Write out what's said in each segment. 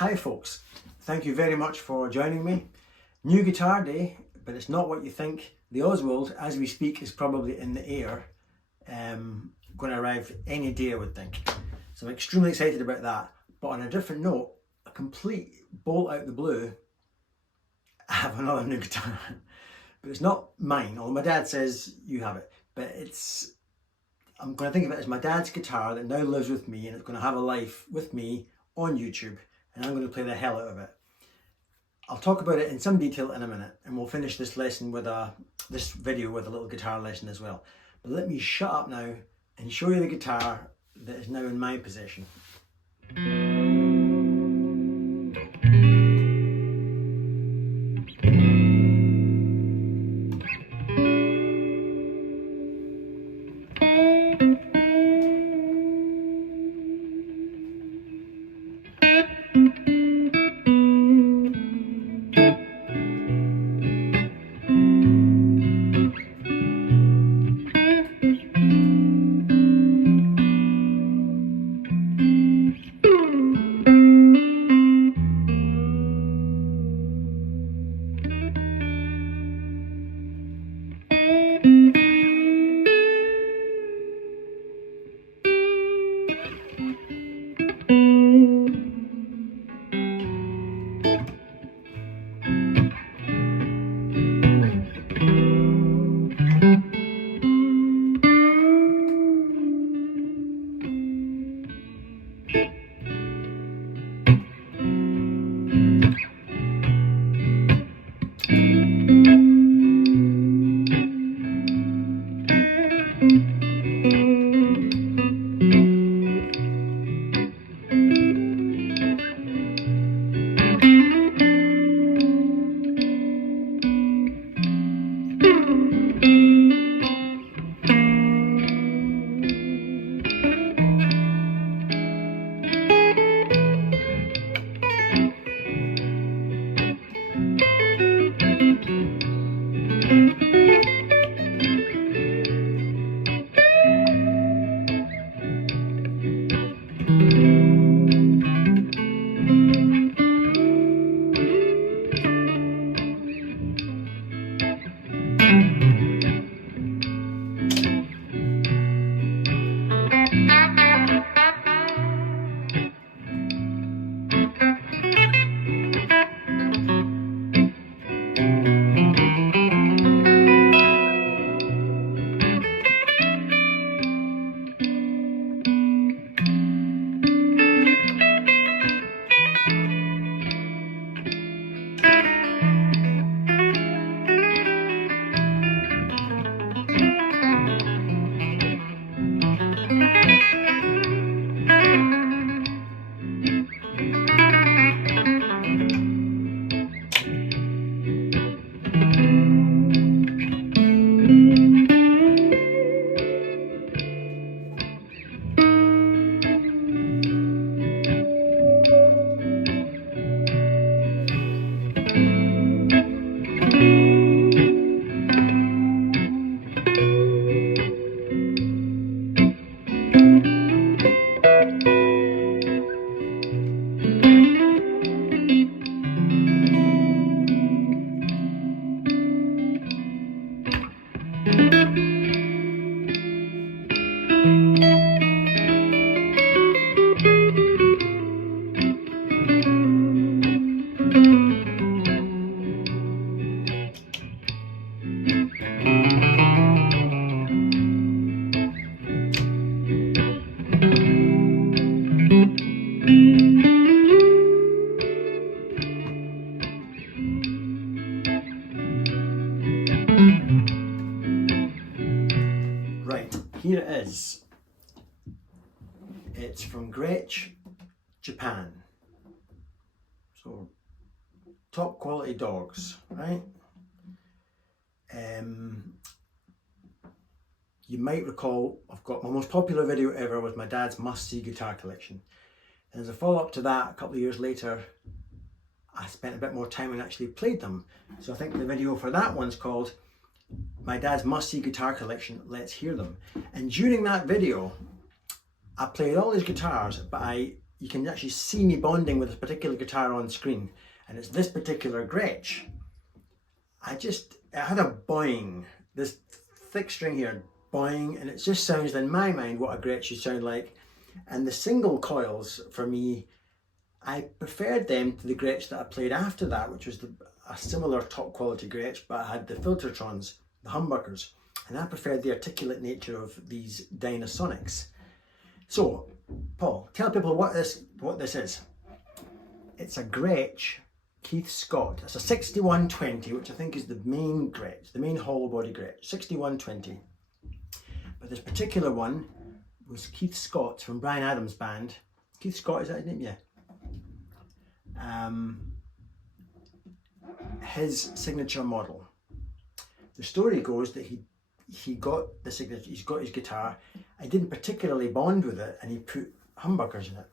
Hi folks, thank you very much for joining me. New guitar day, but it's not what you think. The Oswald, as we speak, is probably in the air, going to arrive any day I would think. So I'm extremely excited about that. But on a different note, a complete bolt out the blue, I have another new guitar. But it's not mine, although my dad says you have it. But I'm going to think of it as my dad's guitar that now lives with me, and it's going to have a life with me on YouTube, and I'm going to play the hell out of it. I'll talk about it in some detail in a minute, and we'll finish this lesson with this video with a little guitar lesson as well. But let me shut up now and show you the guitar that is now in my possession. Right, here it is. It's from Gretsch, Japan. So, top quality dogs, right? You might recall I've got my most popular video ever was my dad's must-see guitar collection. And as a follow-up to that, a couple of years later, I spent a bit more time and actually played them. So I think the video for that one's called My Dad's Must-See Guitar Collection, Let's Hear Them. And during that video, I played all these guitars, but I you can actually see me bonding with this particular guitar on screen, and it's this particular Gretsch. It had a boing, this thick string here, boing, and it just sounds in my mind what a Gretsch should sound like. And the single coils, for me, I preferred them to the Gretsch that I played after that, which was a similar top quality Gretsch, but I had the Filtertrons, the humbuckers, and I preferred the articulate nature of these Dynasonics. So, Paul, tell people what this is. It's a Gretsch Keith Scott. It's a 6120, which I think is the main Gretsch, the main hollow body Gretsch, 6120. But this particular one was Keith Scott from Bryan Adams' band. Keith Scott, is that his name? Yeah. His signature model. The story goes that he got the signature, he's got his guitar. I didn't particularly bond with it, and he put humbuckers in it.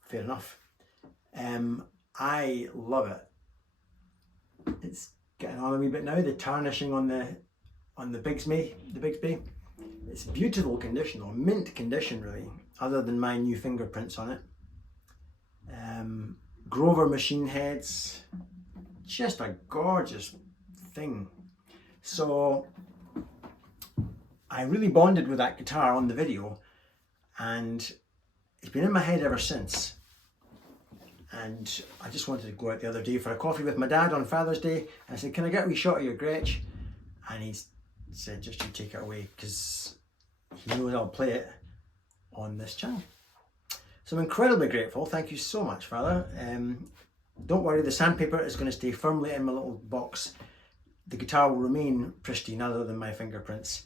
Fair enough. I love it. It's getting on a wee bit now. The tarnishing on the Bigsby. It's beautiful condition, or mint condition really, other than my new fingerprints on it. Grover machine heads, just a gorgeous thing. So I really bonded with that guitar on the video, and it's been in my head ever since. And I just wanted to go out the other day for a coffee with my dad on Father's Day, and I said, can I get a wee shot of your Gretsch? And he said, just you take it away, because he knows I'll play it on this channel. So I'm incredibly grateful. Thank you so much, Father. Don't worry, the sandpaper is going to stay firmly in my little box. The guitar will remain pristine other than my fingerprints.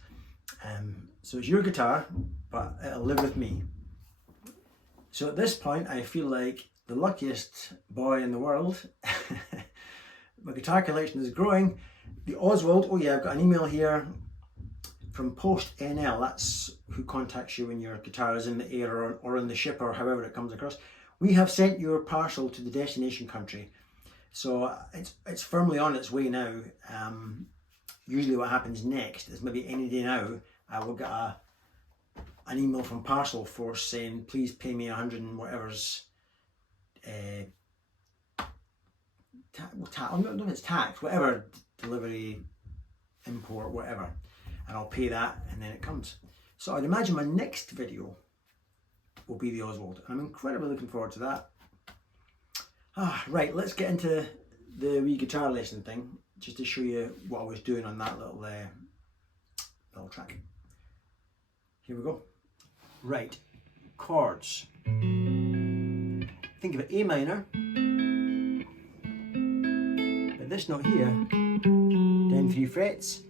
So it's your guitar, but it'll live with me. So at this point, I feel like the luckiest boy in the world. My guitar collection is growing. The Oswald, oh yeah, I've got an email here from Post NL. That's who contacts you when your guitar is in the air or in the ship or however it comes across. We have sent your parcel to the destination country. So it's firmly on its way now. Usually what happens next is maybe any day now, I will get an email from Parcel Force saying, please pay me 100 and whatever's I don't know if it's tax, whatever, delivery, import, whatever, and I'll pay that, and then it comes. So I'd imagine my next video will be the Oswald, and I'm incredibly looking forward to that. Right, let's get into the wee guitar lesson thing, just to show you what I was doing on that little track. Here we go. Right, chords. Think of it A minor, but this note here, down 3 frets,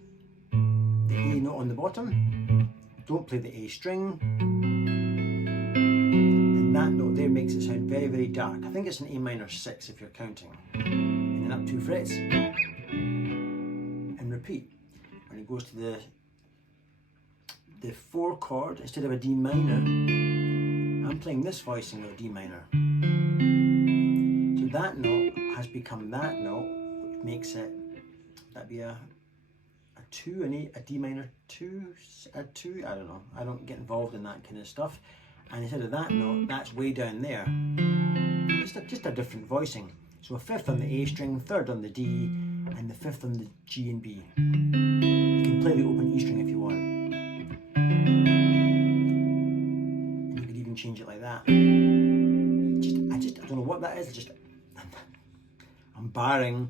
the A note on the bottom, don't play the A string, and that note there makes it sound very, very dark. I think it's an A minor 6 if you're counting, and then up 2 frets, and repeat. When it goes to the 4 chord, instead of a D minor, I'm playing this voicing of D minor. So that note has become that note, which makes it, that'd be a 2, a D minor 2, a 2, I don't know. I don't get involved in that kind of stuff. And instead of that note, that's way down there. Just a different voicing. So a 5th on the A string, 3rd on the D, and the 5th on the G and B. You can play the open E string if you want. Change it like that. I don't know what that is. I'm barring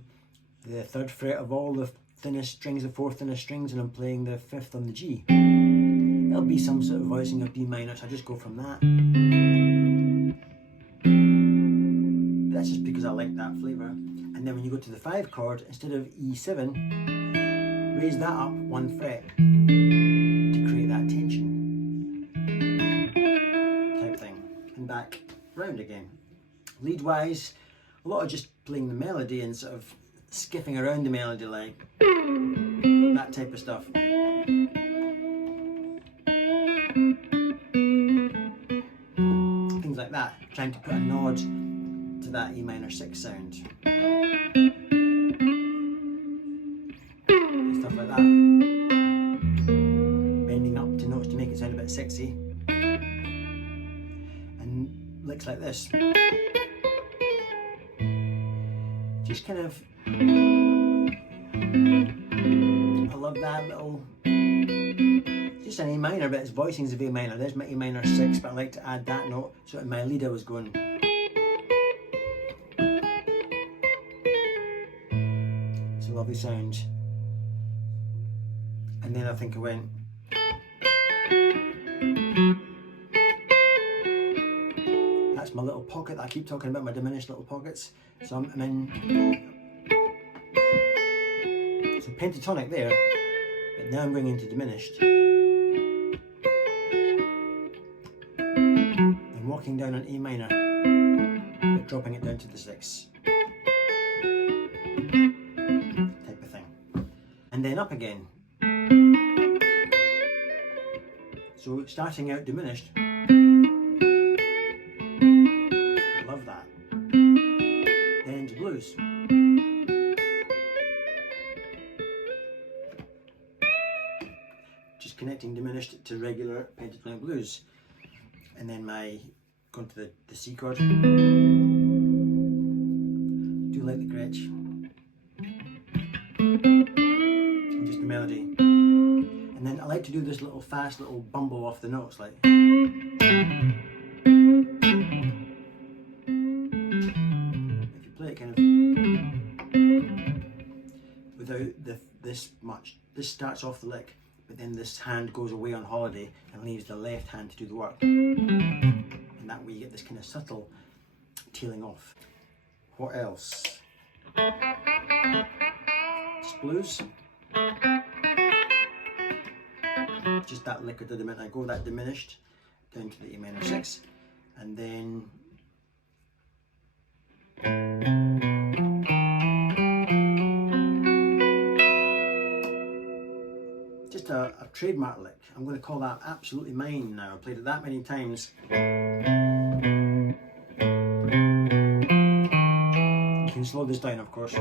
the 3rd fret of all the thinnest strings, the 4 thinnest strings, and I'm playing the 5th on the G. It'll be some sort of voicing of D minor, so I just go from that. That's just because I like that flavour. And then when you go to the 5 chord, instead of E7, raise that up 1 fret to create that tension. Back round again. Lead wise, a lot of just playing the melody and sort of skipping around the melody, like that type of stuff. Things like that, trying to put a nod to that E minor 6 sound. Stuff like that. Bending up to notes to make it sound a bit sexy. licks like this. Just kind of, I love that little, just an A minor, but its voicings of A minor. There's my A minor 6, but I like to add that note. So in my lead I was going. It's a lovely sound. And then I think I went. That's my little pocket that I keep talking about, my diminished little pockets. So I'm in. So pentatonic there, but now I'm going into diminished. I'm walking down on A minor, but dropping it down to the 6. Type of thing. And then up again. So starting out diminished. I love that. Then into blues. Just connecting diminished to regular pentatonic blues. And then going to the C chord. I do like the Gretsch. And just the melody. And then I like to do this little fast little bumble off the notes, like. If you play it kind of without this much, this starts off the lick, but then this hand goes away on holiday and leaves the left hand to do the work. And that way you get this kind of subtle tailing off. What else? Just blues. Just that lick of the diminished. I go that diminished down to the A minor 6, and then just a trademark lick. I'm going to call that absolutely mine now. I've played it that many times. You can slow this down, of course.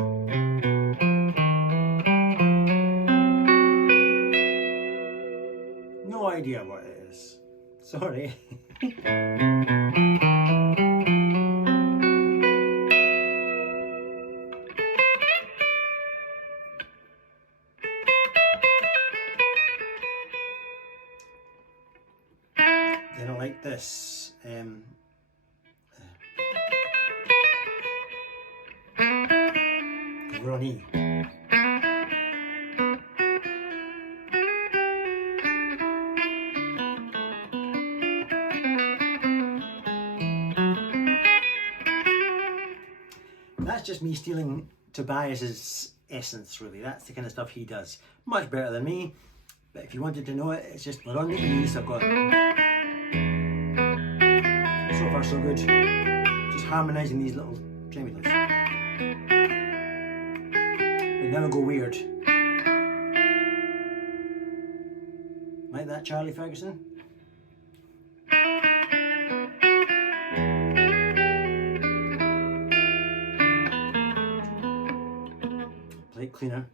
No idea what it is. Sorry. Then I like this. We're on E. That's just me stealing Tobias's essence, really. That's the kind of stuff he does. Much better than me, but if you wanted to know it, it's just we're on the E, so I've got. So far so good. Just harmonising these little tremolos. They never go weird. Like that, Charlie Ferguson? Play it cleaner.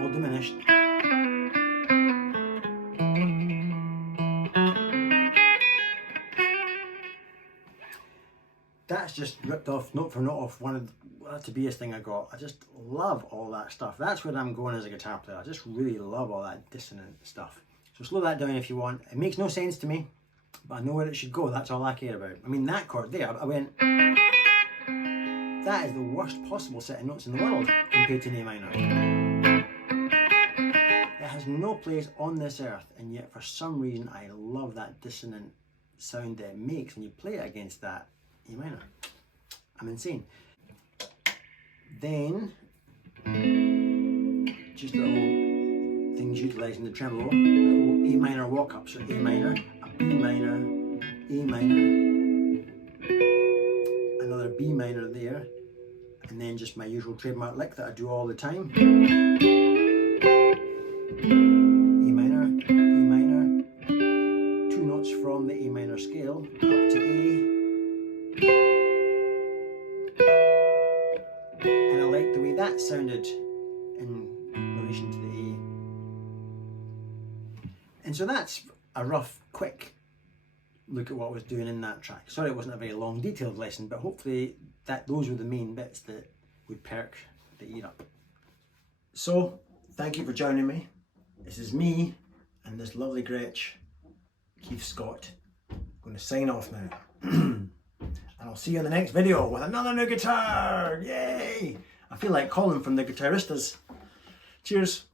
All diminished. That's just ripped off, note for note, off one of the Tobias thing I got. I just love all that stuff. That's where I'm going as a guitar player. I just really love all that dissonant stuff. So slow that down if you want. It makes no sense to me, but I know where it should go. That's all I care about. I mean, that chord there, I went, that is the worst possible set of notes in the world compared to an A minor. It has no place on this earth, and yet for some reason I love that dissonant sound that it makes when you play it against that A minor. I'm insane. Then, just little things utilising the tremolo, little A minor walk-up, so A minor, a B minor, A minor, another B minor there, and then just my usual trademark lick that I do all the time. E minor, E minor, two notes from the A minor scale up to A. And I like the way that sounded. relation to the A. And so that's a rough, quick look at what I was doing in that track. Sorry it wasn't a very long, detailed lesson, but hopefully those were the main bits that would perk the ear up. So, thank you for joining me. This is me and this lovely Gretsch, Keith Scott. I'm going to sign off now. And I'll see you in the next video with another new guitar! Yay! I feel like Colin from the Guitaristas. Cheers!